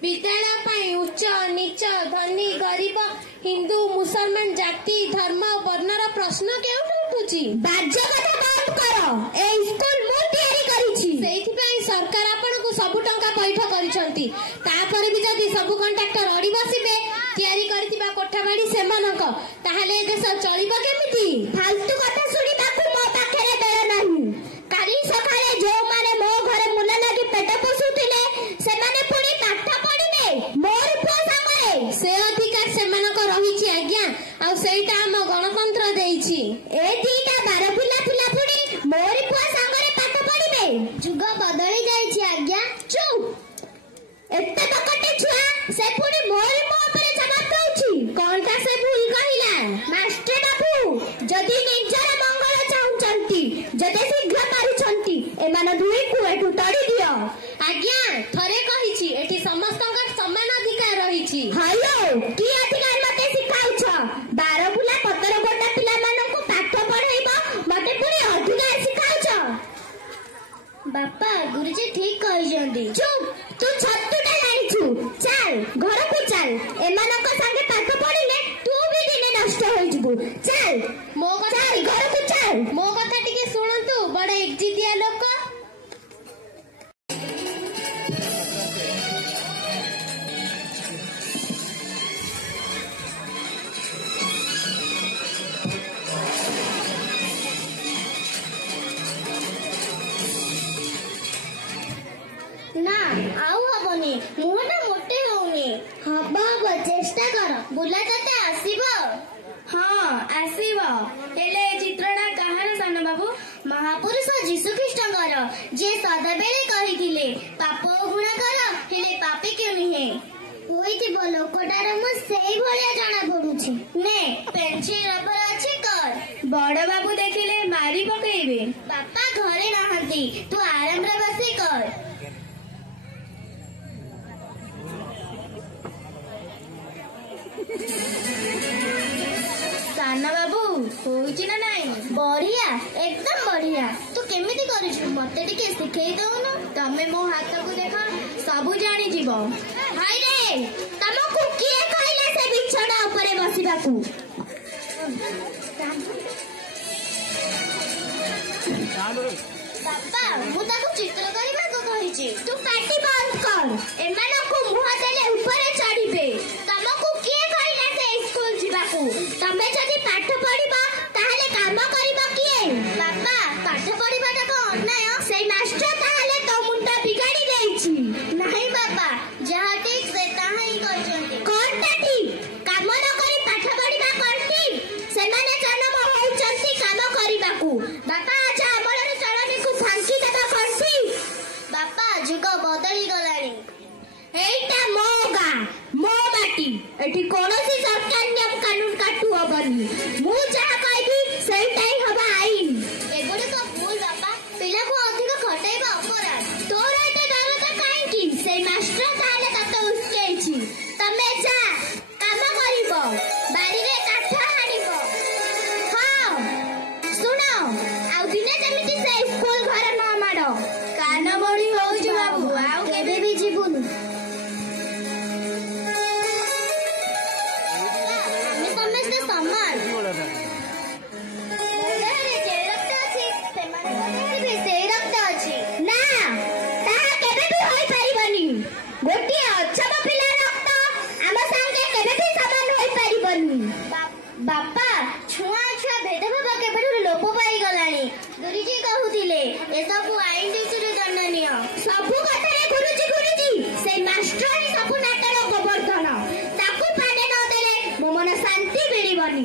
विद्यालय उच्च नीच धनी गरीब हिंदू मुसलमान जाति धर्म वर्णर प्रश्न क्यों उठुची? बाज्य कथा बंद करो। ए स्कूल मु तयारी करिछि, सेहि पई सरकार आपनको सब टंका पैठ करिसंती। तापर भी जदी सब कॉन्ट्रैक्टर अड़ी बसिबे तयारी करथिबा कोठाबाड़ी सेमानक, ताहाले देश चलिबो केमिति? फालतू कथा सुनिबाकू मो पाखरे बेळ नाही। काली सकाळे जो माने मो घरे मुला लागि पेट पोसुथिले सेमाने पुणी पाठ पढिबे मोर पुआ सामरे। से अधिकार सेमानक रहिछि आज्ञा, आ सेटा हम गणतंत्र देइछि। ए दीटा बार पिला पिला पुणी मोर पुआ सामरे पाठ पढिबे। जुग बदली जाइछि आज्ञा। चुप एते बकटे छुआ से पुणी मोर मुआ पर जवाब दउछि। कोनटा से भूल कहिला? मास्टर बाबू जदी निजर मंगल चाहुचंती जदे शीघ्र पारुचंती एमान दुई को एठु तड़ी दियो। आज्ञा थरे कहिछि एठी समस्तक समान अधिकार रहिछि। हायो की अधिकार मते सिखाउछ? बार बुला पतर गोटा पिला माननको पाठ पढाइबो मते पुनी अधिकार सिखाउछ? बापा गुरुजी ठीक कहिजंती। चुप तू छत्तुटा जानिछु। चल घर को चल, एमानक संगे पाठ पढिले तू भी दिने नष्ट होई जबु। चल मो कथा चल घर को चल। मो कथा टिके सुनंतु, बड़ा इज्जतिया लोक। ना आउ हबनी, मुहटा मोटे होउनी। हबा हबा चेष्टा कर। बुला तते आसीबो? हाँ आसीबो। हेले चित्रटा काहार सान बाबू? महापुरुष जीशु ख्रीष्टଙ୍କର, जे सदाबेले कहिथिले पाप गुण कर हेले पापी क्यों नहे। होइथिबो लोकटार मु सेही भलिया जणा पडुछि। ने पेंसिल रबर अछि कर। बड़ बाबू देखिले मारी पकेइबे। बापा घरे नाहंती, तू आराम रे बसी कर। साना बाबू होउछि ना नाही? बढ़िया एकदम बढ़िया। तू केमिति करिछु मते टिके सिखेई दउनु? तमे मो हाथ को देखा सबु जानी जीवो। हाय रे तमको किए कहले से बिछड़ा ऊपर बसिबाकू? बापा मु ताको चित्र करिबाकू कहिछि। तू पाटी बंद कर। एमानकू मुहा देले ऊपर चढ़िबे। तमको किए कहले से स्कूल जिबाकू? तमे जदी पाठ पढिबा ताहाले काम करिबा किए? बापा पाठ पढिबाटा को अन्याय, सेई मास्टर ताहाले तो मुंडा बिगाड़ी देइछि। नाही बापा जहा ठीक से ताहा ही कहचंती। कोनटा ठीक? काम न करी पाठ पढिबा कोन ठीक? सेमाने जन्म होउचंती काम करिबाकू। बापा आज हमर चलनी को फांकी देबा कोन ठीक? बापा जुग बदली गलानी। एइटा मो गा मो माटी, एठी कोनोसी सरकार नियम कानून काटू हबनी। मु जहा कहबी सेइटाई हबा आईन। एगुडे तो भूल बापा, पिला को अधिक खटाइबा अपराध। तोर एते दरद काई की? सेई मास्टर ताले तते उस्केइछि। तमे जा काम करिबो, बाड़ी रे काठ हानिबो। हां सुनो, आ दिने जेमिति से स्कूल घर न माडो। कान बड़ी होउछि बाबू, आउ केबे भी जीबुनु। ଆମେ ସମସ୍ତେ ସମାନ। ମୋ ଦେହରେ ଯେ ରକ୍ତ ଅଛି ସେମାନଙ୍କ ଦେହରେ ବି ସେଇ ରକ୍ତ ଅଛି। ନା ତାହା କେବେ ବି ହୋଇପାରିବନି। ଗୋଟିଏ ଅଛବ ପିଲା ରକ୍ତ ଆମ ସାଙ୍ଗେ କେବେ ବି ସମାନ ହୋଇପାରିବନି। ବାପା ଛୁଆ ଛୁଆ ଭେଦଭାବ କେବେଠୁ ଲୋପ ପାଇଗଲାଣି। ଗୁରୁଜୀ କହୁଥିଲେ ଏସବୁ ଆଇନ ଦୃଷ୍ଟିରୁ ଦଣ୍ଡନୀୟ। ସବୁ କଥାରେ ଗୁରୁଜୀ ସେଇ ମାଷ୍ଟର ହିଁ ସବୁ ନାଟର ଗୋବର୍ଦ୍ଧନ। ତାକୁ ପାନେ ନଦେଲେ ମୋ ମନ ଶାନ୍ତି ମିଳିବନି।